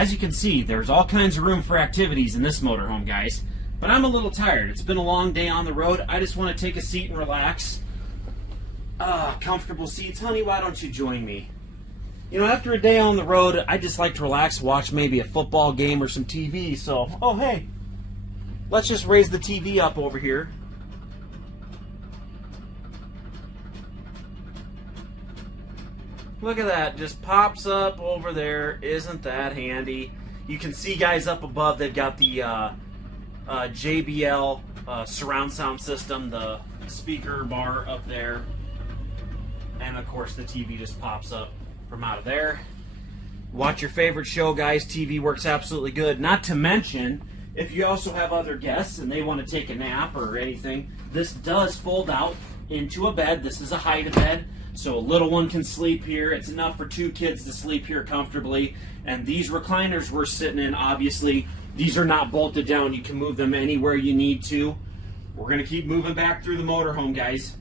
As you can see, there's all kinds of room for activities in this motorhome, guys. But I'm a little tired. It's been a long day on the road. I just want to take a seat and relax. Comfortable seats. Honey, why don't you join me? You know, after a day on the road, I just like to relax, watch maybe a football game or some TV. So, oh hey, let's just raise the TV up over here. Look at that, just pops up over there. Isn't that handy? You can see, guys, up above, they've got the JBL surround sound system, the speaker bar up there. And of course the TV just pops up from out of there. Watch your favorite show, guys. TV works absolutely good. Not to mention, if you also have other guests and they want to take a nap or anything, this does fold out into a bed. This is a hide bed, so a little one can sleep here. It's enough for 2 kids to sleep here comfortably. And these recliners we're sitting in, obviously, these are not bolted down. You can move them anywhere you need to. We're going to keep moving back through the motorhome, guys.